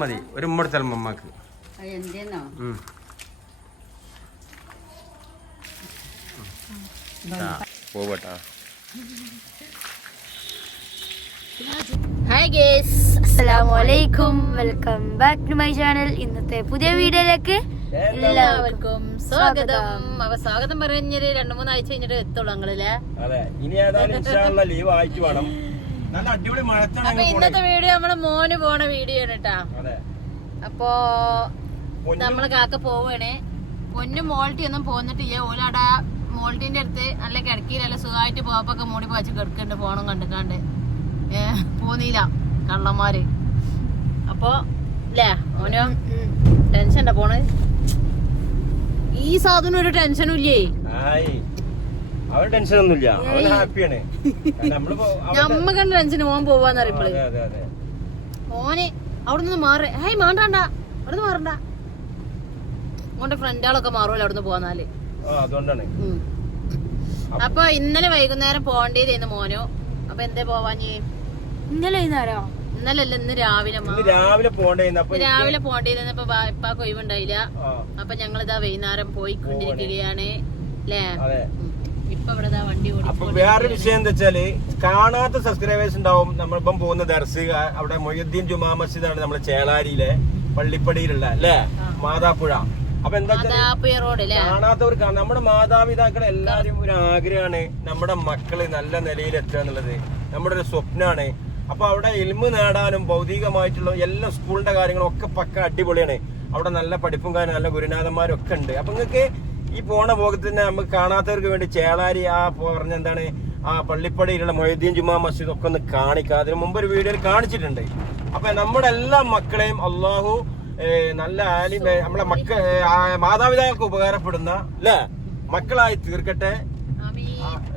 മതി ഒരു ഉമ്മടുത്താൽ അമ്മക്ക് പോവട്ടാ. ഹായ് ഗേസ്, അസ്സലാമു അലൈക്കും, welcome back to my channel. ഇന്നത്തെ പുതിയ വീഡിയോയിലേക്ക് എല്ലാവർക്കും സ്വാഗതം. അപ്പൊ സ്വാഗതം പറഞ്ഞൊരു 2-3 ആഴ്ച കഴിഞ്ഞിട്ട് എത്തുള്ളൂ ഞങ്ങളില്ലേ. അപ്പൊ ഇന്നത്തെ വീഡിയോ നമ്മളെ മോന് പോണ വീഡിയോ ആണ് കേട്ടാ. അപ്പൊ നമ്മള് കാക്ക പോവാണ്. പൊന്നു മോൾട്ടി ഒന്നും പോന്നിട്ടില്ല. ഓലട മോൾട്ടിന്റെ അടുത്ത് നല്ല കിടക്കിയില്ല, നല്ല സുഖമായിട്ട് പോപ്പൊക്കെ മൂടി പോച്ച് കിടക്കുന്നുണ്ട്. ഫോണും കണ്ടിക്കാണ്ട് പോന്നില്ല കള്ളന്മാര്. അപ്പൊ ഇല്ലേ ഓനോ ടെൻഷൻണ്ടാ പോണ്. ഈ സാധനം ഒരു ടെൻഷനും ഇല്ലേ. അവൻ ടെൻഷൻ ഒന്നുമില്ല, അവൻ ഹാപ്പിയാണ്. നമ്മക്കണ്ട ടെൻഷൻ ഓൻ പോവാന്ന് പറയുമ്പോള് ഓന് അവിടുന്ന് മാറി. ഹേയ് മാണ്ടാണ്ട, അവിടുന്ന് മാറണ്ട. ഓന്റെ ഫ്രണ്ടുകളൊക്കെ മാറുമല്ലോ അവിടുന്ന് പോന്നാല്. അപ്പൊ ഇന്നലെ വൈകുന്നേരം പോകേണ്ടതായിരുന്നു മോനു. അപ്പൊ എന്തേ പോവാഞ്ഞ്? ഇന്നലെ വൈകുന്നേരോ? ഇന്നലല്ല, ഇന്ന് രാവിലെ പോകേണ്ടിരുന്നപ്പോ ഇപ്പാക്ക് ഒഴിവുണ്ടായില്ല. അപ്പൊ ഞങ്ങളിതാ വൈകുന്നേരം പോയിക്കൊണ്ടിരിക്കുകയാണ് അല്ലേ. ഇപ്പൊ ഇവിടെ വണ്ടി ഓടി. അപ്പൊ വേറൊരു വിഷയം എന്താ വെച്ചാല്, കാണാത്ത സബ്സ്ക്രൈബേഴ്സ് ഉണ്ടാവും. നമ്മളിപ്പം പോകുന്ന ദർസ് അവിടെ മൊയ്യുദ്ദീൻ ജുമാ മസ്ജിദാണ് നമ്മളെ ചേളാരിയിലെ പള്ളിപ്പടിയിലുള്ള അല്ലേ, മാതാപ്പുഴ. അപ്പൊ എന്താ കാണാത്തവർക്ക് നമ്മുടെ മാതാപിതാക്കളെ എല്ലാരും ഒരു ആഗ്രഹമാണ് നമ്മുടെ മക്കള് നല്ല നിലയിൽ എത്തുക എന്നുള്ളത് നമ്മുടെ ഒരു സ്വപ്നമാണ്. അപ്പൊ അവിടെ ഇൽമ് നേടാനും ഭൗതികമായിട്ടുള്ള എല്ലാ സ്കൂളിന്റെ കാര്യങ്ങളും ഒക്കെ പക്ക അടിപൊളിയാണ്. അവിടെ നല്ല പഠിപ്പും കാര്യം, നല്ല ഗുരുനാഥന്മാരും ഒക്കെ ഉണ്ട്. അപ്പൊ നിങ്ങൾക്ക് ഈ പോണ പോകത്ത് തന്നെ നമുക്ക് കാണാത്തവർക്ക് വേണ്ടി ചേളാരി ആ പറഞ്ഞ എന്താണ് ആ പള്ളിപ്പടിയിലുള്ള മൊയ്യുദ്ദീൻ ജുമാ മസ്ജിദ് ഒക്കെ ഒന്ന് കാണിക്കുക. അതിന് മുമ്പ് ഒരു വീഡിയോയിൽ കാണിച്ചിട്ടുണ്ട്. അപ്പൊ നമ്മുടെ എല്ലാ മക്കളെയും അള്ളാഹു നല്ല നമ്മളെ മാതാപിതാക്കൾക്ക് ഉപകാരപ്പെടുന്ന അല്ലെ മക്കളായി തീർക്കട്ടെ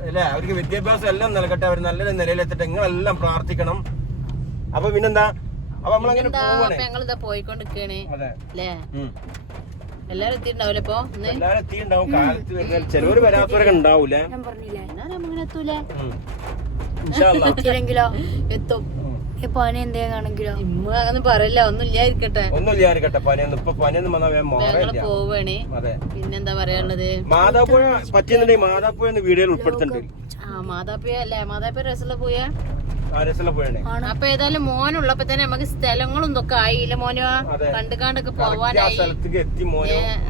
അല്ലെ. അവർക്ക് വിദ്യാഭ്യാസം എല്ലാം നൽകട്ടെ, അവർ നല്ലൊരു നിലയിലെത്തട്ടെ. നിങ്ങളെല്ലാം പ്രാർത്ഥിക്കണം. അപ്പൊ പിന്നെന്താ, അപ്പൊ നമ്മളങ്ങനെ പോയിക്കൊണ്ടിരിക്കണേ. എല്ലാരും എത്തിണ്ടാവൂലേ? ഇപ്പൊ എല്ലാരും എത്തിണ്ടാവും. കാലത്ത് വരുന്ന ചിലവര് വരാത്തവരൊക്കെ ഉണ്ടാവൂലേ. എത്തില്ലെങ്കിലോ എത്തും. പനിയെന്തെങ്കിലോ അങ്ങനെ പറയല്ല. ഒന്നുമില്ലായിരിക്കട്ടെ. പോവാണ്. പിന്നെന്താ പറയാനുള്ളത്, മാതാപ്പുഴ പറ്റിയെന്നുണ്ടെങ്കിൽ മാതാപ്പുഴ വീഡിയോയിൽ ഉൾപ്പെടുത്തുന്നുണ്ട്. മാതാപ്പുഴ അല്ലേ, മാതാപ്പുഴ രസമുള്ള പോയാ. അപ്പൊ ഏതായാലും മോനുള്ളപ്പോ തന്നെ നമുക്ക് സ്ഥലങ്ങളും ഇതൊക്കെ ആയില്ല. മോനു കണ്ടുകാണ്ടൊക്കെ പോവാനായി.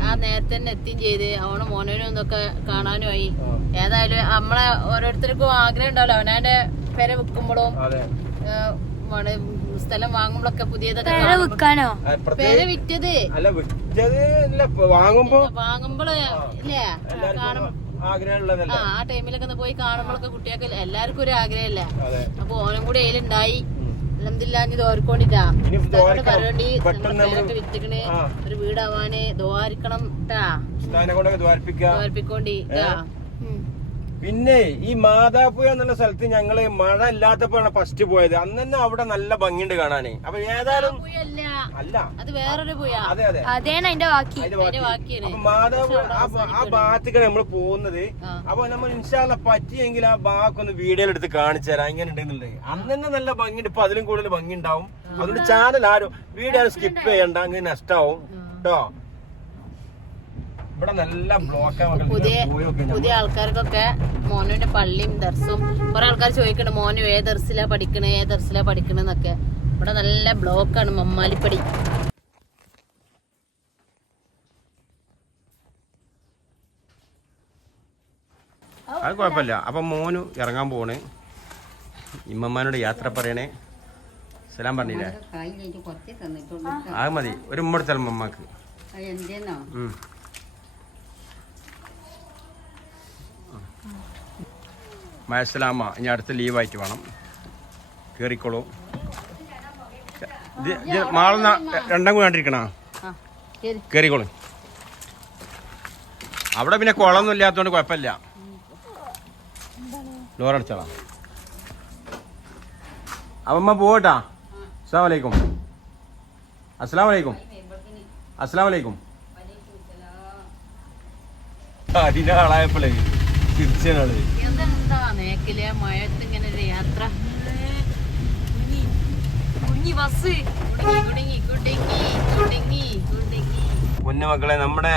ആ നേരത്തെ തന്നെ എത്തിയും ചെയ്ത് അവന് മോനും ഇതൊക്കെ കാണാനും ആയി. ഏതായാലും നമ്മളെ ഓരോരുത്തർക്കും ആഗ്രഹം ഉണ്ടാവല്ലോ, അവനാന്റെ പെര വിൽക്കുമ്പോഴും സ്ഥലം വാങ്ങുമ്പോഴൊക്കെ പുതിയതൊക്കെ വിൽക്കാനോ. പെര വിറ്റത് വാങ്ങുമ്പോള് ഇല്ലേ കാണുമ്പോ ആ ടൈമിലൊക്കെ പോയി കാണുമ്പോഴൊക്കെ കുട്ടികൾക്ക് എല്ലാവർക്കും ഒരു ആഗ്രഹമല്ല. അപ്പൊ ഓനും കൂടി അതിലുണ്ടായി. അൽഹംദുലില്ലാഹ് ഓർക്കൊണ്ടിട്ടാ പറയണ്ടി പേരൊക്കെ വിത്തിക്കണ്. ഒരു വീടാവാന് ദ്വാരിക്കണം ട്ടാ, ദ്വാരിപ്പിക്കോണ്ടി. പിന്നെ ഈ മാതാപ്പുഴ എന്നുള്ള സ്ഥലത്ത് ഞങ്ങള് മഴ ഇല്ലാത്തപ്പോഴാണ് ഫസ്റ്റ് പോയത്. അന്ന് തന്നെ അവിടെ നല്ല ഭംഗിയുണ്ട് കാണാന്. അപ്പൊ ഏതായാലും അല്ല, അത് വേറൊരു പുഴ. അതെ അതെ, അപ്പൊ മാതാപ്പുഴ ആ ഭാഗത്തേക്കാണ് നമ്മള് പോകുന്നത്. അപ്പൊ നമ്മൾ ഇൻഷാല്ല പറ്റിയെങ്കിൽ ആ ഭാഗമൊന്ന് വീഡിയോയിൽ എടുത്ത് കാണിച്ചു തരാം എങ്ങനെ ഉണ്ടെന്നുള്ളത്. അന്ന് തന്നെ നല്ല ഭംഗിയുണ്ട്. ഇപ്പൊ അതിലും കൂടുതൽ ഭംഗി ഉണ്ടാവും. അതുകൊണ്ട് ചാനൽ ആരും വീഡിയോ സ്കിപ്പ് ചെയ്യണ്ട, അങ്ങനെ നഷ്ടാവും കേട്ടോ. ഇവിടെ നല്ല ബ്ലോക്കാണ്. പുതിയ ആൾക്കാർക്കൊക്കെ മോനുവിന്റെ പള്ളിയും ദർസും കുറെ ആൾക്കാർ ചോദിക്കണ്ട് മോനു ഏത് ദർസിലാ പഠിക്കണെന്നൊക്കെ. ഇവിടെ നല്ല ബ്ലോക്കാണ് മമ്മാലിപ്പടി. അത് കുഴപ്പമില്ല. അപ്പൊ മോനു ഇറങ്ങാൻ പോണ്. ഇമ്മമാനോട് യാത്ര പറയണേ. സലാം പറഞ്ഞില്ലേ? അത് മതി, ഒരു ഉമ്മടുത്താൽ മമ്മക്ക്. മഴസലാമ ഇനി അടുത്ത ലീവായിട്ട് വേണം. കേറിക്കോളൂ. മാളുന്ന രണ്ടും കൂടി കണ്ടിരിക്കണ കേറിക്കോളൂ. അവിടെ പിന്നെ കുളമൊന്നും ഇല്ലാത്തതുകൊണ്ട് കുഴപ്പമില്ല. ഡോറടിച്ചോളാം. അമ്മ പോവട്ടാ. അസ്സലാമു അലൈക്കും. അതിനാളായപ്പോഴേ തിരിച്ചാണ് മഴയത്ത് ഇങ്ങനെ ഒരു യാത്ര. പൊന്നുമക്കളെ, നമ്മുടെ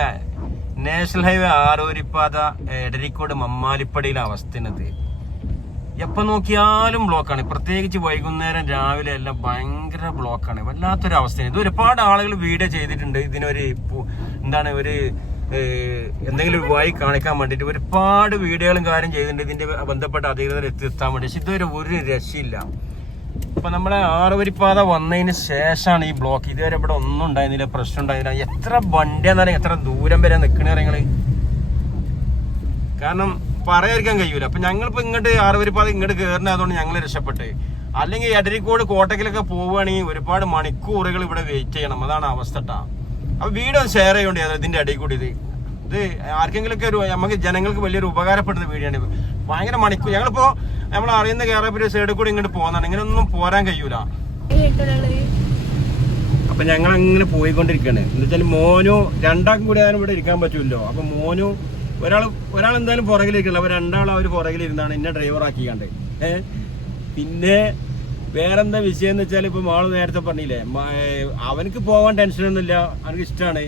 നാഷണൽ ഹൈവേ ആറൂരിപ്പാത എടരിക്കോട് മമ്മാലിപ്പടിയിലെ അവസ്ഥയാണിത്. എപ്പോ നോക്കിയാലും ബ്ലോക്കാണ്. പ്രത്യേകിച്ച് വൈകുന്നേരം രാവിലെ എല്ലാം ഭയങ്കര ബ്ലോക്കാണ്. വല്ലാത്തൊരു അവസ്ഥയാണ്. ഇത് ഒരുപാട് ആളുകൾ വീഡിയോ ചെയ്തിട്ടുണ്ട്. ഇതിനൊരു എന്താണ് ഒരു എന്തെങ്കിലും ഒരു വഴി കാണിക്കാൻ വേണ്ടിയിട്ട് ഒരുപാട് വീഡിയോകളും കാര്യം ചെയ്തിട്ടുണ്ട് ഇതിന്റെ ബന്ധപ്പെട്ട അധികൃതർ എത്താൻ വേണ്ടി. പക്ഷെ ഇതുവരെ ഒരു രക്ഷയില്ല. ഇപ്പൊ നമ്മുടെ ആറുവരിപ്പാത വന്നതിന് ശേഷമാണ് ഈ ബ്ലോക്ക്. ഇതുവരെ ഇവിടെ ഒന്നും ഉണ്ടായിരുന്നില്ല, പ്രശ്നം ഉണ്ടായിരുന്നില്ല. എത്ര വണ്ടിയാന്ന് പറയാം, എത്ര ദൂരം വരെ നിൽക്കണ നിങ്ങള്, കാരണം പറയാതിരിക്കാൻ കഴിയൂല. അപ്പൊ ഞങ്ങളിപ്പോ ഇങ്ങോട്ട് ആറുവരിപ്പാത ഇങ്ങോട്ട് കയറുന്നതുകൊണ്ട് ഞങ്ങൾ രക്ഷപ്പെട്ട്. അല്ലെങ്കിൽ എടരിക്കോട് കോട്ടക്കിലൊക്കെ പോവുകയാണെങ്കിൽ ഒരുപാട് മണിക്കൂറുകൾ ഇവിടെ വെയിറ്റ് ചെയ്യണം. അതാണ് അവസ്ഥ ട്ടാ. അപ്പൊ വീഡിയോ ഷെയർ ചെയ്യേണ്ടി ഇതിന്റെ ഇടയിൽ കൂടി ഇത് ആർക്കെങ്കിലൊക്കെ ഒരു നമുക്ക് ജനങ്ങൾക്ക് വലിയൊരു ഉപകാരപ്പെടുന്ന വീഡിയോ ആണ്. ഭയങ്കര മണിക്കൂർ ഞങ്ങളിപ്പോ നമ്മൾ അറിയുന്ന കേരള സൈഡിൽ കൂടി ഇങ്ങോട്ട് പോകുന്നതാണ്. ഇങ്ങനെ ഒന്നും പോരാൻ കഴിയൂല. അപ്പൊ ഞങ്ങൾ അങ്ങനെ പോയിക്കൊണ്ടിരിക്കുകയാണ്. എന്ന് വെച്ചാൽ മോനു രണ്ടാൾക്കും കൂടി ആരും ഇവിടെ ഇരിക്കാൻ പറ്റൂല്ലോ. അപ്പൊ മോനു ഒരാൾ എന്തായാലും പുറകിലിരിക്കില്ല. അപ്പൊ രണ്ടാളും അവർ പുറകിലിരുന്നാണ് എന്നെ ഡ്രൈവർ ആക്കിക്കാണ്ട്. പിന്നെ വേറെന്താ വിഷയം എന്ന് വെച്ചാൽ ഇപ്പൊ മാള് നേരത്തെ പറഞ്ഞില്ലേ, അവനക്ക് പോകാൻ ടെൻഷനൊന്നുമില്ല, അവനക്ക് ഇഷ്ടമാണ്.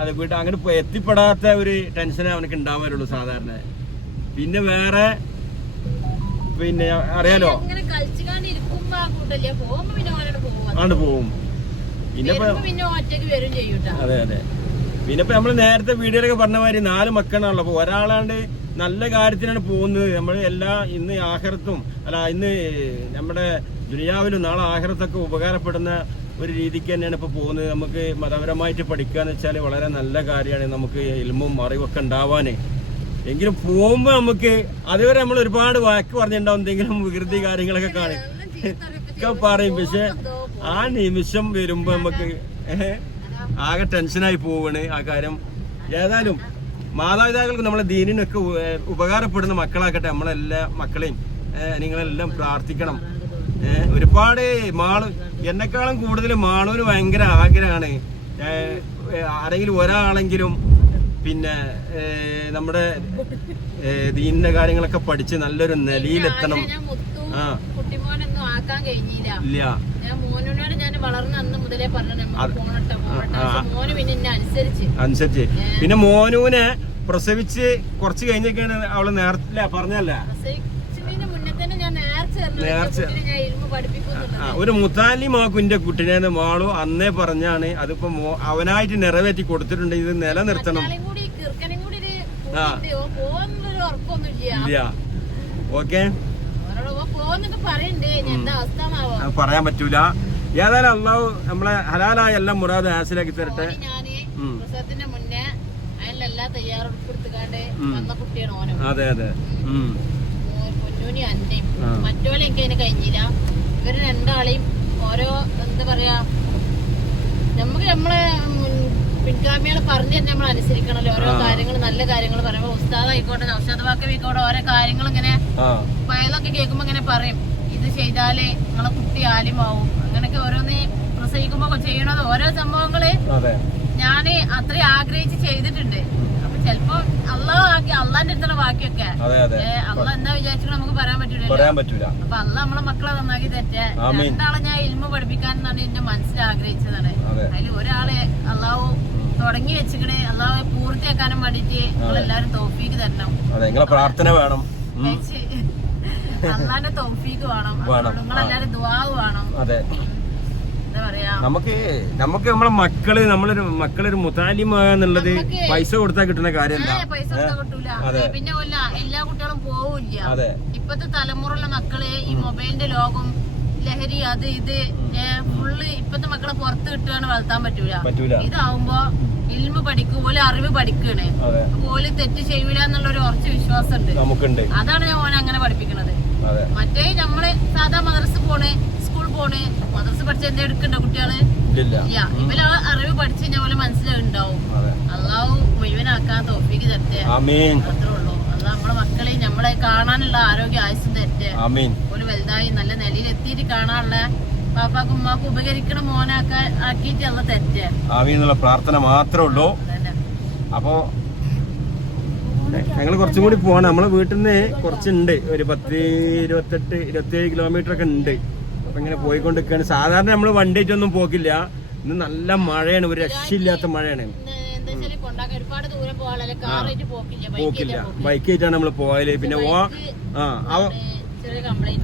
അത് വീട്ടിൽ അങ്ങനെ എത്തിപ്പെടാത്ത ഒരു ടെൻഷനേ അവനക്ക് ഉണ്ടാവാറുള്ളൂ സാധാരണ. പിന്നെ വേറെ പിന്നെ അറിയാലോ ആണ് പോവും. പിന്നെ അതെ അതെ. പിന്നെ ഇപ്പൊ നമ്മള് നേരത്തെ വീഡിയോയിലൊക്കെ പറഞ്ഞ മാതിരി 4 മക്കളാണല്ലോ. അപ്പൊ ഒരാളാണ്ട് നല്ല കാര്യത്തിനാണ് പോകുന്നത്. നമ്മൾ ഇന്ന് ആഖിറത്തും ഇന്ന് നമ്മുടെ ദുനിയാവിലും നാളെ ആഖിറത്തൊക്കെ ഉപകാരപ്പെടുന്ന ഒരു രീതിക്ക് തന്നെയാണ് ഇപ്പൊ പോകുന്നത്. നമുക്ക് മതപരമായിട്ട് പഠിക്കാന്ന് വെച്ചാൽ വളരെ നല്ല കാര്യമാണ്. നമുക്ക് ഇൽമും അറിവൊക്കെ ഉണ്ടാവാന്. എങ്കിലും പോകുമ്പോ നമുക്ക് അതുവരെ നമ്മൾ ഒരുപാട് വാക്ക് പറഞ്ഞിട്ടുണ്ടാവും, എന്തെങ്കിലും വികൃതി കാര്യങ്ങളൊക്കെ പറയും. പക്ഷെ ആ നിമിഷം വരുമ്പോ നമുക്ക് ആകെ ടെൻഷനായി പോവാണ് ആ കാര്യം. ഏതായാലും മാതാപിതാക്കൾക്ക് നമ്മളെ ദീനിനൊക്കെ ഉപകാരപ്പെടുന്ന മക്കളാക്കട്ടെ. നമ്മളെല്ലാ മക്കളെയും നിങ്ങളെല്ലാം പ്രാർത്ഥിക്കണം. ഒരുപാട് എന്നെക്കാളും കൂടുതൽ മാളൂര് ഭയങ്കര ആഗ്രഹമാണ് ആരെങ്കിലും ഒരാളെങ്കിലും പിന്നെ നമ്മുടെ ദീനിന്റെ കാര്യങ്ങളൊക്കെ പഠിച്ച് നല്ലൊരു നിലയിലെത്തണം. ഇല്ല അനുസരിച്ച് പിന്നെ മോനുവിനെ പ്രസവിച്ച് കുറച്ച് കഴിഞ്ഞൊക്കെയാണ് അവള് നേരത്തെ പറഞ്ഞല്ല നേർച്ച ഒരു മുത്താലിമാക്കും എന്റെ കുട്ടിനെ മാളു അന്നേ പറഞ്ഞാണ്. അതിപ്പോ അവനായിട്ട് നിറവേറ്റി കൊടുത്തിട്ടുണ്ട്. ഇത് നിലനിർത്തണം. ഇല്ല ഓക്കെ പറയാൻ പറ്റൂല. ഏതായാലും അള്ളാഹു നമ്മളെ ഹലാലായ എല്ലാം മുറാദ് ഹാസിലാക്കി തരട്ടെ. അതെ അതെ. മറ്റോലെ എനിക്ക് അതിന് കഴിഞ്ഞില്ല. ഇവര് രണ്ടാളെയും ഓരോ എന്താ പറയാ, നമുക്ക് നമ്മളെ പിൻഗാമികളെ പറഞ്ഞു തന്നെ നമ്മൾ അനുസരിക്കണല്ലോ. ഓരോ കാര്യങ്ങൾ നല്ല കാര്യങ്ങൾ പറയുമ്പോ ഉസ്താദായിക്കോട്ടെ നൗഷാദ് വാക്കബിക്കോട്ടെ ഓരോ കാര്യങ്ങൾ ഇങ്ങനെ പയലൊക്കെ കേൾക്കുമ്പോ ഇങ്ങനെ പറയും, ഇത് ചെയ്താലേ നിങ്ങളെ കുട്ടി ആലിമാവും. അങ്ങനെയൊക്കെ ഓരോന്ന് പ്രസവിക്കുമ്പോ ചെയ്യണത് ഓരോ സംഭവങ്ങള് ഞാന് അത്രയും ആഗ്രഹിച്ച് ചെയ്തിട്ടുണ്ട്. അപ്പൊ ചെലപ്പോ അള്ളാന്റെ അടുത്തുള്ള ബാക്കിയൊക്കെ അള്ള എന്താ വിചാരിച്ചു നമുക്ക് പറയാൻ പറ്റൂല. അപ്പൊ അള്ള നമ്മളെ മക്കളെ നന്നാക്കി തെറ്റേ. രണ്ടാളെ ഞാൻ ഇൽമ പഠിപ്പിക്കാൻ എന്നാണ് എന്റെ മനസ്സിൽ ആഗ്രഹിച്ചതാണ്. അതിൽ ഒരാളെ അള്ളാഹു തുടങ്ങി വെച്ചിക്കണേ. അള്ളാഹു പൂർത്തിയാക്കാനും വേണ്ടിട്ട് നിങ്ങളെല്ലാരും തൗഫീക്ക് തരണം. പ്രാർത്ഥന വേണം, അള്ളാന്റെ തൗഫീക്ക് വേണം, നിങ്ങളെല്ലാരും ദുആ വേണം. നമുക്ക് നമ്മളെ മക്കളൊരു മുതാലിമാന്നുള്ളത് പൈസ കൊടുത്താൽ കിട്ടുന്ന കാര്യമല്ല. പൈസ കിട്ടൂല. പിന്നെ എല്ലാ കുട്ടികളും പോവില്ല. ഇപ്പത്തെ തലമുറയുള്ള മക്കള് ഈ മൊബൈലിന്റെ ലോകം ലഹരി അത് ഇത് ഫുള്ള് ഇപ്പത്തെ മക്കളെ പുറത്ത് കിട്ടുകയാണ് വളർത്താൻ പറ്റൂല. ഇതാവുമ്പോ ഇൽമ പഠിക്കും പോലെ അറിവ് പഠിക്കണേ പോലെ തെറ്റ് ചെയ്യൂല എന്നുള്ള ഒരു ഉറച്ച വിശ്വാസം ഉണ്ട്. അതാണ് ഞാൻ ഓനെ അങ്ങനെ പഠിപ്പിക്കണത്. മറ്റേ നമ്മള് സാധാ മദ്രസ പോണേ സ്കൂൾ പോണേ മദ്രസ പഠിച്ച എന്താ എടുക്കണ്ട കുട്ടികള് ഇവര് അറിവ് പഠിച്ചു കഴിഞ്ഞാൽ പോലെ മനസ്സിലാവുണ്ടാവും. അള്ളാഹു മുഴുവനാക്കാൻ തോഫീക്ക് തരട്ടെ. അത്രേ ഉള്ളൂ. അള്ളാഹ് നമ്മളെ മക്കളെ നമ്മളെ കാണാനുള്ള ആരോഗ്യ ആയുസ്സും തരട്ടെ. ഒരു വലുതായി നല്ല നിലയിൽ എത്തിയിട്ട് കാണാനുള്ള പാപ്പാക്കും ഉമ്മാക്കും ഉപകരിക്കണ മോനാക്കിയിട്ട് അള്ള തരട്ടെ. എന്നുള്ള പ്രാർത്ഥന മാത്രമേ ഉള്ളൂ. അപ്പോ ഞങ്ങൾ കുറച്ചും കൂടി പോകണം. നമ്മളെ വീട്ടിൽ നിന്ന് കുറച്ചുണ്ട്, ഒരു 10-27 കിലോമീറ്റർ ഒക്കെ ഉണ്ട്. അപ്പൊ ഇങ്ങനെ പോയിക്കൊണ്ടിരിക്കുകയാണ്. സാധാരണ നമ്മള് വണ്ടിയൊന്നും പോക്കില്ല. ഇന്ന് നല്ല മഴയാണ്, ഒരു രക്ഷയില്ലാത്ത മഴയാണ്. പോക്കില്ല, ബൈക്കായിട്ടാണ് നമ്മള് പോയാല്. പിന്നെ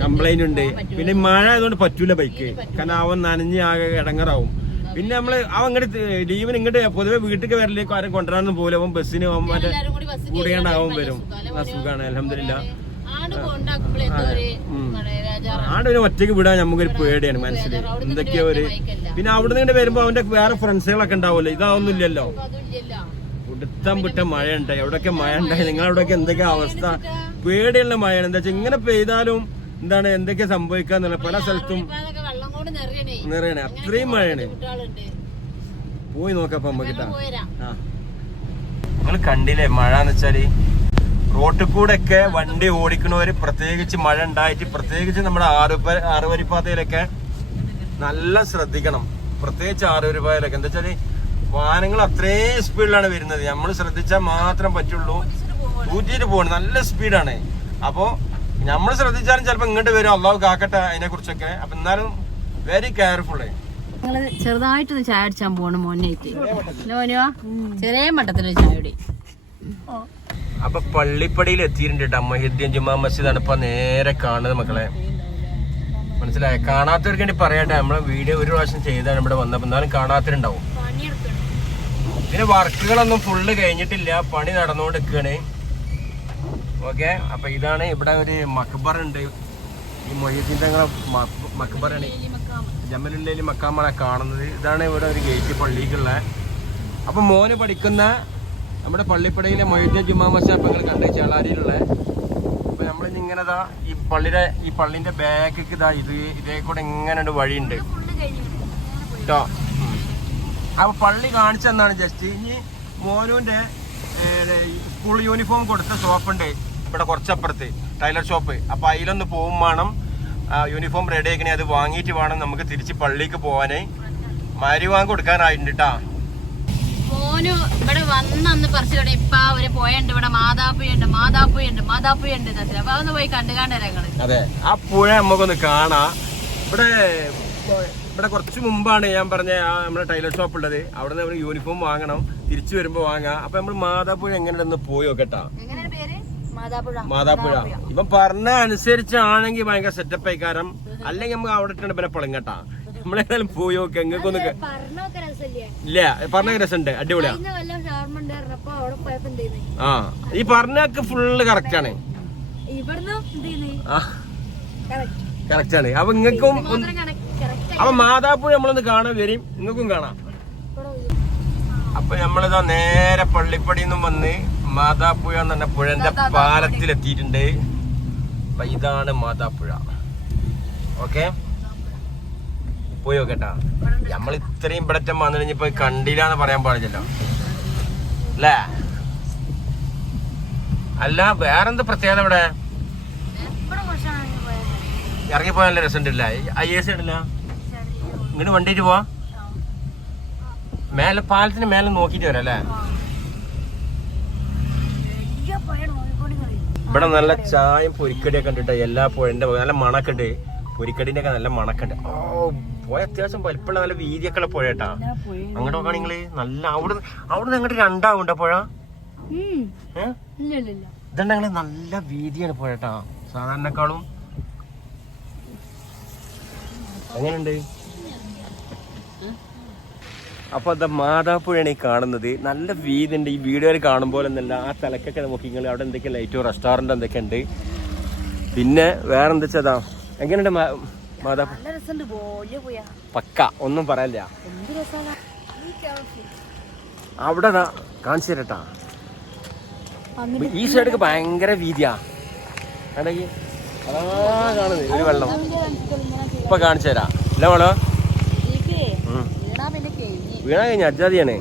കംപ്ലൈന്റ് ഉണ്ട്. പിന്നെ മഴ ആയതുകൊണ്ട് പറ്റൂല ബൈക്ക്, കാരണം അവൻ നനഞ്ഞ് ആകെ ഇടങ്ങറാവും. പിന്നെ നമ്മള് അവൻ ഇങ്ങോട്ട് ലീവിന് ഇങ്ങോട്ട് പൊതുവെ വീട്ടിലേക്ക് വരലേക്ക് ആരും കൊണ്ടുവരാനൊന്നും പോലെ അവൻ ബസ്സിന് മറ്റേ കൂടിയാണ്ടാവും വരും. സുഖാണ് അൽഹംദുലില്ലാ. ആടെ ഒരു ഒറ്റയ്ക്ക് വിടാൻ നമുക്കൊരു പേടിയാണ് മനസ്സിൽ, എന്തൊക്കെയോ ഒരു. പിന്നെ അവിടെ നിന്ന് വരുമ്പോ അവന്റെ വേറെ ഫ്രണ്ട്സുകളൊക്കെ ഉണ്ടാവുമല്ലോ, ഇതാവൊന്നും ഇല്ലല്ലോ. ഉടുത്താൻ വിട്ട മഴയുണ്ടായി, എവിടെയൊക്കെ മഴ ഉണ്ടായി, നിങ്ങളവിടെയൊക്കെ എന്തൊക്കെയാ അവസ്ഥ? പേടിയുള്ള മഴയാണ്. എന്താ വെച്ചാൽ ഇങ്ങനെ പെയ്താലും എന്താണ് എന്തൊക്കെയാ സംഭവിക്കാന്നുള്ള പല സ്ഥലത്തും നിറയണേ, അത്രയും മഴയാണ്. പോയി നോക്കാം നമുക്ക്. നിങ്ങൾ കണ്ടില്ലേ മഴ എന്ന് വെച്ചാല് റോട്ടിൽ കൂടെ ഒക്കെ വണ്ടി ഓടിക്കണവര്, പ്രത്യേകിച്ച് മഴ ഉണ്ടായിട്ട്, പ്രത്യേകിച്ച് നമ്മുടെ ആറുവരിപ്പാതയിലൊക്കെ നല്ല ശ്രദ്ധിക്കണം. പ്രത്യേകിച്ച് ആറുവരിപ്പാതയിലൊക്കെ എന്താ വെച്ചാല് വാഹനങ്ങൾ അത്രയും സ്പീഡിലാണ് വരുന്നത്. നമ്മൾ ശ്രദ്ധിച്ചാൽ മാത്രം പറ്റുള്ളൂ. ഊറ്റിയിട്ട് പോകണം, നല്ല സ്പീഡാണ്. അപ്പോ നമ്മൾ ശ്രദ്ധിച്ചാലും ചിലപ്പോ ഇങ്ങോട്ട് വരും, അള്ളാഹു കാക്കട്ടെ അതിനെ കുറിച്ചൊക്കെ. അപ്പൊ എന്നാലും വെരി കെയർഫുള്ളേ. ഞങ്ങള് ചെറുതായിട്ടൊന്ന് ചായ അടിച്ചാൻ പോണ മോനായിട്ട്. മോനുവാ ചെറിയ മട്ടത്തിലൊരു ചായ കുടി. അപ്പൊ പള്ളിപ്പടിയിൽ എത്തിയിട്ടുണ്ട് കേട്ടോ. മൊഹീദ്ദീൻ ജുമാ മസ്ജിദാണ് ഇപ്പൊ നേരെ കാണുന്നത് മക്കളെ. മനസ്സിലായ? കാണാത്തവർക്ക് വേണ്ടി പറയട്ടെ, നമ്മളെ വീഡിയോ ഒരു പ്രാവശ്യം ചെയ്താണ് ഇവിടെ വന്നപ്പോ, എന്നാലും കാണാത്തവരുണ്ടാവും. ഇതിന് വർക്കുകളൊന്നും ഫുള്ള് കഴിഞ്ഞിട്ടില്ല, പണി നടന്നുകൊണ്ടിരിക്കുകയാണ്. ഓക്കെ, അപ്പൊ ഇതാണ് ഇവിടെ ഒരു മക്ബർ ഉണ്ട്. ഈ മൊഹീദ്ദീൻ തങ്ങളെ മക്ബറാണ്, ജമലുല്ലൈലി മക്കാമാണ് കാണുന്നത്. ഇതാണ് ഇവിടെ ഒരു ഗേറ്റ് പള്ളിക്കുള്ള. അപ്പൊ മോന് പഠിക്കുന്ന നമ്മുടെ പള്ളിപ്പടയിലെ മൊഹീദ്ദീൻ ജുമാ മസ്ജിദ് അപ്പൊ നിങ്ങൾ കണ്ട ചേളാരിയിലുള്ള. അപ്പൊ നമ്മളിങ്ങനെ ഈ പള്ളിന്റെ ബാക്കിക്ക് ഇതേ കൂടെ ഇങ്ങനെ വഴിയുണ്ട് കേട്ടോ. അപ്പൊ പള്ളി കാണിച്ചെന്നാണ് ജസ്റ്റ്. ഇനി മോനുവിന്റെ സ്കൂൾ യൂണിഫോം കൊടുത്ത ഷോപ്പുണ്ട് ഇവിടെ കുറച്ചപ്പുറത്ത്, ടൈലർ ഷോപ്പ്. അപ്പൊ അതിലൊന്ന് പോകും വേണം, യൂണിഫോം റെഡി ആക്കണേ, അത് വാങ്ങിയിട്ട് വേണം നമുക്ക് തിരിച്ച് പള്ളിക്ക് പോവാനേ. മരിവാങ് കൊടുക്കാനായിട്ടുണ്ട് കേട്ടാ. മോനു ഇവിടെ വന്നന്ന് പറിച്ചു ഇപ്പൊ അവര് പോയുണ്ട്. ഇവിടെ മാതാപ്പുയുണ്ട്. അപ്പൊ അതൊന്ന് പോയി കണ്ടുകാണ്ടരങ്ങള്. അതെ, ആ പുഴ നമുക്കൊന്ന് കാണാം. ഇവിടെ കുറച്ച് മുമ്പാണ് ഞാൻ പറഞ്ഞ നമ്മുടെ ടൈലർ ഷോപ്പ് ഉള്ളത്. അവിടെ നിന്ന് യൂണിഫോം വാങ്ങണം, തിരിച്ചു വരുമ്പോ വാങ്ങാം. അപ്പൊ നമ്മള് മാതാപ്പുഴ എങ്ങനെയുണ്ടെന്ന് പോയി നോക്കട്ടാ. മാതാപ്പുഴ ഇപ്പം പറഞ്ഞ അനുസരിച്ചാണെങ്കിൽ ഭയങ്കര സെറ്റപ്പ് ആയിക്കാരം, അല്ലെങ്കിൽ നമുക്ക് അവിടെ ഇട്ടുണ്ട് പിന്നെ പൊളങ്ങട്ടാ. നമ്മളേതായാലും പോയി നോക്കി എങ്ങക്കൊന്ന്. ഇല്ല, പറഞ്ഞ രസമുണ്ട്, അടിപൊളിയാ. ആ, ഈ പറഞ്ഞൊക്കെ ഫുള്ള് കറക്റ്റ് ആണ്. കറക്റ്റ് ആണ്. അപ്പൊ നിങ്ങൾക്കും അപ്പൊ മാതാപ്പുഴ നമ്മളൊന്ന് കാണാൻ വരും, നിങ്ങൾക്കും കാണാം. അപ്പൊ നമ്മളിതാ നേരെ പള്ളിപ്പടിയിൽ നിന്നും വന്ന് മാതാപ്പുഴ എന്ന് പറഞ്ഞ പുഴന്റെ പാലത്തിലെത്തിയിട്ടുണ്ട്. അപ്പൊ ഇതാണ് മാതാപ്പുഴ. ഓക്കെ, പോയി നോക്കട്ടാ. നമ്മൾ ഇത്രയും ഇവിടറ്റം വന്നു കഴിഞ്ഞപ്പോ കണ്ടില്ല എന്ന് പറയാൻ പാടില്ലല്ലോ അല്ലേ? അല്ല, വേറെന്താ പ്രത്യേകത ഇവിടെ? ഇറങ്ങിപ്പോയാൽ നല്ല രസമുണ്ടല്ലേ? IAS ഇടില്ല, ഇങ്ങോട്ട് വണ്ടിയിട്ട് പോവാ. മേലെ പാലത്തിന് മേലെ നോക്കിട്ട് വരാം അല്ലേ? ഇവിടെ നല്ല ചായയും പൊരിക്കടിയൊക്കെ ഉണ്ട്. എല്ലാ പുഴന്റെ നല്ല മണക്കുണ്ട്, പൊരിക്കടിന്റെ ഒക്കെ നല്ല മണക്കുണ്ട്. ഓ, പുഴ അത്യാവശ്യം വലിപ്പമുള്ള നല്ല വീതിയൊക്കെ ഉള്ള പുഴ കേട്ടാ. അങ്ങോട്ട് നോക്കാ നിങ്ങള്. നല്ല അവിടെ അങ്ങോട്ട് രണ്ടാവുണ്ടോ പുഴ? ഇതുണ്ടെങ്കിൽ നല്ല വീതിയാണ് പുഴ കേട്ടാ, സാധാരണക്കാളും. എങ്ങനെയുണ്ട്? അപ്പൊ അത് മാതാപ്പുഴയാണ് ഈ കാണുന്നത്. നല്ല വീതി ഉണ്ട്. ഈ വീഡിയോയിൽ കാണുമ്പോൾ എന്നല്ല, ആ തലക്കൊക്കെ നോക്കി നിങ്ങൾ അവിടെ എന്തൊക്കെ ലൈറ്റോ റെസ്റ്റോറന്റ് എന്തൊക്കെ ഉണ്ട്. പിന്നെ വേറെ എന്താ വെച്ചാ എങ്ങനെയുണ്ട് മാതാപ്പുഴ? പക്ക, ഒന്നും പറയല്ല. അവിടെ കാണിച്ചു തരട്ടാ. ഈ സൈഡൊക്കെ ഭയങ്കര വീതിയാ. കണ്ടെങ്കിൽ കാണുന്നത് ഒരു വെള്ളം. ഇപ്പൊ കാണിച്ചു തരാം അല്ല മോളോ? വീണ കഴിഞ്ഞ അജാതിയാണ്.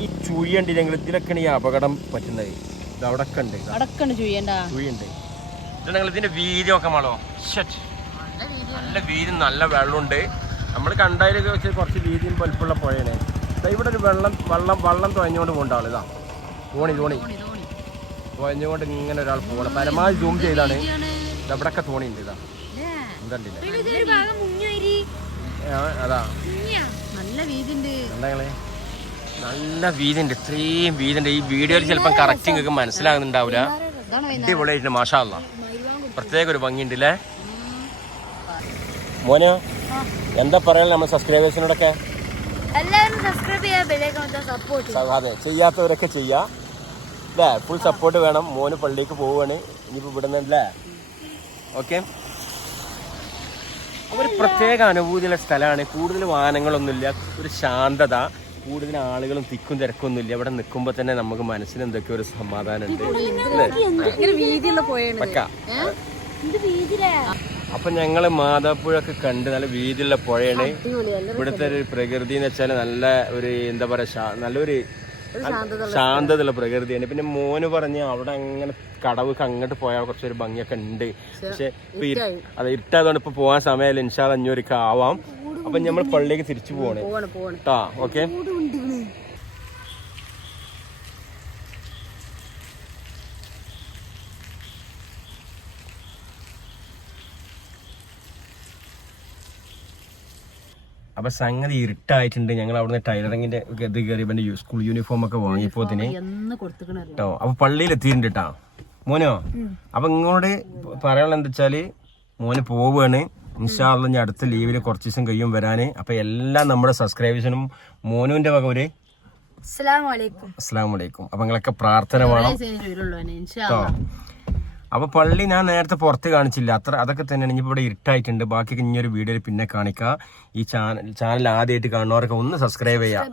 ഈ ചുഴി ഉണ്ടില്ലെങ്കിൽ ഇതിലൊക്കെയാണ് ഈ അപകടം പറ്റുന്നത്. ഇത് അവിടെ ഉണ്ട് ചുഴിയുണ്ട്. ഇതുണ്ടെങ്കിൽ ഇതിന്റെ വീതി നോക്കാം മോളോ. നല്ല വീതി, നല്ല വെള്ളമുണ്ട്. നമ്മൾ കണ്ടതിലൊക്കെ വെച്ച് കുറച്ച് വീതിയും വലുപ്പമുള്ള പുഴയാണ്. ഇവിടെ ഒരു വള്ളം തുഴഞ്ഞുകൊണ്ട് പോകേണ്ട ആൾ. ഇതാ തോണി തുഴഞ്ഞുകൊണ്ട് ഇങ്ങനെ ഒരാൾ പോകണം. പരമാവധി സൂം ചെയ്താണ്. ഇവിടെയൊക്കെ തോണിയുണ്ട്. ഇതാ അതാ നല്ല വീതിണ്ട്, നല്ല വീതിണ്ട്, ഇത്രയും വീതിണ്ട്. ഈ വീഡിയോയിൽ ചിലപ്പം കറക്റ്റ് നിങ്ങൾക്ക് മനസ്സിലാകുന്നുണ്ടാവില്ല. അടിപൊളിയായിട്ട് മാഷാ അല്ലാ, പ്രത്യേക ഒരു ഭംഗിയുണ്ട് അല്ലേ മോനോ? എന്താ പറയാനുള്ള നമ്മൾ സബ്സ്ക്രൈബേഴ്സിനോടൊക്കെ? അതെ, ചെയ്യാത്തവരൊക്കെ ചെയ്യാ അല്ലേ? ഫുൾ സപ്പോർട്ട് വേണം. മോന് പള്ളിക്ക് പോവുകയാണ് ഇനിയിപ്പോൾ ഇവിടുന്ന് അല്ലേ? ഓക്കെ. ഒരു പ്രത്യേക അനുഭൂതിയുള്ള സ്ഥലമാണ്. കൂടുതൽ വാഹനങ്ങളൊന്നുമില്ല, ഒരു ശാന്തത, കൂടുതൽ ആളുകളും തിക്കും തിരക്കൊന്നുമില്ല. ഇവിടെ നിൽക്കുമ്പോൾ തന്നെ നമുക്ക് മനസ്സിന് എന്തൊക്കെ ഒരു സമാധാനം ഉണ്ട്. അപ്പൊ ഞങ്ങള് മാതാപ്പുഴൊക്കെ കണ്ട് നല്ല വീതിയുള്ള പുഴയാണ്. ഇവിടുത്തെ ഒരു പ്രകൃതി എന്ന് വെച്ചാൽ നല്ല ഒരു എന്താ പറയാ, നല്ലൊരു ശാന്തതയുള്ള പ്രകൃതിയാണ്. പിന്നെ മോന് പറഞ്ഞ് അവിടെ അങ്ങനെ കടവൊക്കെ അങ്ങോട്ട് പോയാൽ കുറച്ചൊരു ഭംഗിയൊക്കെ ഉണ്ട്. പക്ഷെ അത് ഇരുട്ടായതുകൊണ്ട് ഇപ്പൊ പോകാൻ സമയമായാലും ഇൻഷാ അല്ലാഹ് അഞ്ഞൂറൊക്കെ ആവാം. അപ്പൊ നമ്മൾ പള്ളിക്ക് തിരിച്ചു പോവാണ് കേട്ടാ. ഓക്കെ. അപ്പൊ സംഗതി ഇരുട്ടായിട്ടുണ്ട്. ഞങ്ങൾ അവിടുന്ന് ടൈലറിങ്ങിന്റെ ഇത് കയറി പിന്നെ സ്കൂൾ യൂണിഫോം ഒക്കെ വാങ്ങിയപ്പോത്തിന് കേട്ടോ. അപ്പൊ പള്ളിയിൽ എത്തിയിട്ടുണ്ട് കേട്ടാ മോനോ. അപ്പൊ ഇങ്ങോട്ട് പറയാനുള്ള എന്താ വെച്ചാല് മോന് പോവുകയാണ്. ഇൻഷാ അല്ലാഹ് ഞാൻ അടുത്ത ലീവില് കുറച്ച് ദിവസം കഴിയും വരാന്. അപ്പൊ എല്ലാം നമ്മുടെ സബ്സ്ക്രൈബേഴ്സിനും മോനുവിന്റെ വക ഒരു അസ്സലാമു അലൈക്കും. അപ്പൊ നിങ്ങളൊക്കെ പ്രാർത്ഥന വേണം കേട്ടോ. അപ്പൊ പള്ളി ഞാൻ നേരത്തെ പുറത്ത് കാണിച്ചില്ല, അതൊക്കെ തന്നെയാണ്. ഇനിയിപ്പോൾ ഇവിടെ ഇരുട്ടായിട്ടുണ്ട്. ബാക്കിയൊക്കെ ഇനിയൊരു വീഡിയോയിൽ പിന്നെ കാണിക്കാം. ഈ ചാനൽ ആദ്യമായിട്ട് കാണുന്നവരൊക്കെ ഒന്ന് സബ്സ്ക്രൈബ് ചെയ്യാം,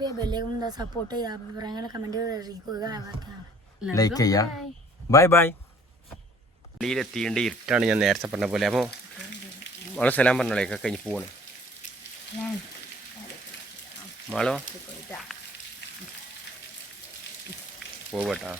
ലൈക്ക് ചെയ്യാം. Bye bye. പള്ളിയിലെത്തിയിട്ടുണ്ട്, ഇരുട്ടാണ് ഞാൻ നേരത്തെ പറഞ്ഞ പോലെ. അപ്പോൾ മോളെ സലാം പറഞ്ഞോളേക്കെ കഴിഞ്ഞ് പോവാണ്. മോളോ പോവട്ടാ.